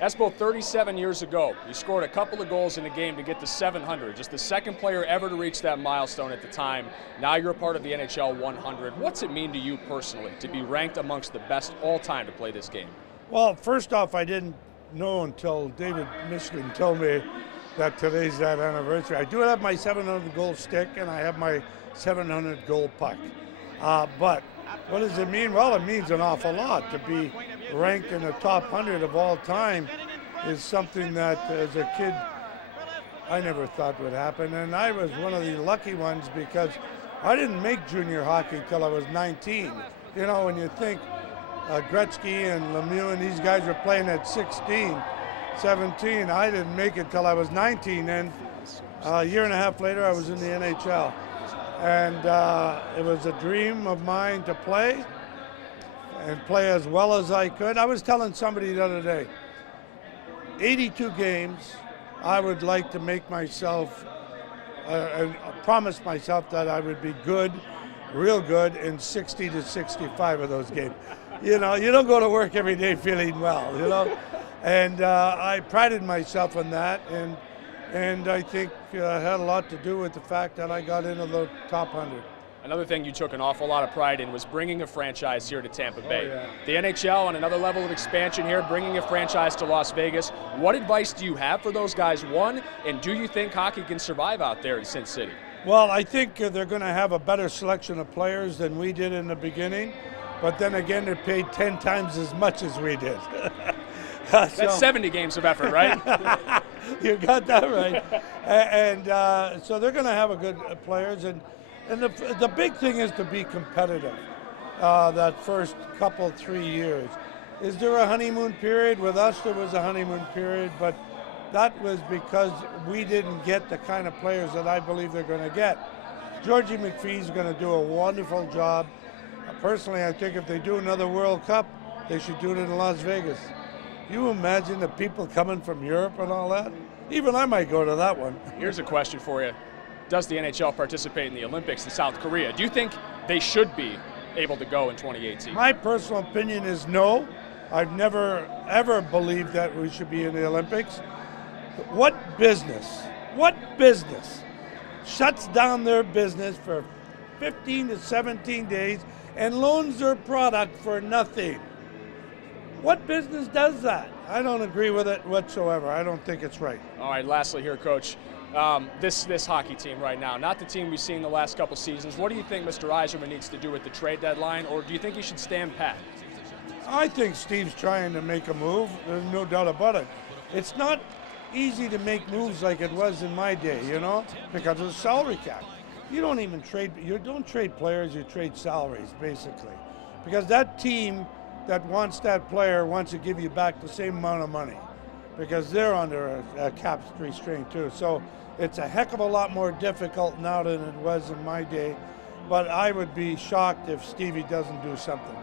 Espo, 37 years ago, you scored a couple of goals in a game to get to 700, just the second player ever to reach that milestone at the time. Now you're a part of the NHL 100. What's it mean to you personally to be ranked amongst the best all time to play this game? Well, first off, I didn't know until David Michigan told me that today's that anniversary. I do have my 700 goal stick and I have my 700 goal puck. But what does it mean? Well, it means an awful lot. To be ranked in the top 100 of all time is something that, as a kid, I never thought would happen. And I was one of the lucky ones because I didn't make junior hockey till I was 19. You know, when you think Gretzky and Lemieux and these guys were playing at 16, 17, I didn't make it till I was 19. And a year and a half later, I was in the NHL. And it was a dream of mine to play and play as well as I could. I was telling somebody the other day, 82 games, I would like to make myself, promise myself that I would be good, real good in 60 to 65 of those games. You know, you don't go to work every day feeling well, you know. And I prided myself on that, and I think it had a lot to do with the fact that I got into the top 100. Another thing you took an awful lot of pride in was bringing a franchise here to Tampa Bay. Yeah. The NHL on another level of expansion here, bringing a franchise to Las Vegas. What advice do you have for those guys, one, and do you think hockey can survive out there in Sin City? Well, I think they're going to have a better selection of players than we did in the beginning, but then again, they're paid 10 times as much as we did. That's 70 games of effort, right? You got that right. And so they're going to have a good players, and the big thing is to be competitive. That first couple, 3 years. Is there a honeymoon period? With us, there was a honeymoon period, but that was because we didn't get the kind of players that I believe they're going to get. Georgie McPhee's going to do a wonderful job. Personally, I think if they do another World Cup, they should do it in Las Vegas. You imagine the people coming from Europe and all that? Even I might go to that one. Here's a question for you. Does the NHL participate in the Olympics in South Korea? Do you think they should be able to go in 2018? My personal opinion is no. I've never, ever believed that we should be in the Olympics. What business shuts down their business for 15 to 17 days and loans their product for nothing? What business does that? I don't agree with it whatsoever. I don't think it's right. All right, lastly here, Coach. This hockey team right now, not the team we've seen the last couple seasons. What do you think Mr. Yzerman needs to do with the trade deadline, or do you think he should stand pat? I think Steve's trying to make a move. There's no doubt about it. It's not easy to make moves like it was in my day, you know, because of the salary cap. You don't even trade, you don't trade players, you trade salaries, basically. Because that team that wants that player wants to give you back the same amount of money, because they're under a cap restraint too. So it's a heck of a lot more difficult now than it was in my day, but I would be shocked if Stevie doesn't do something.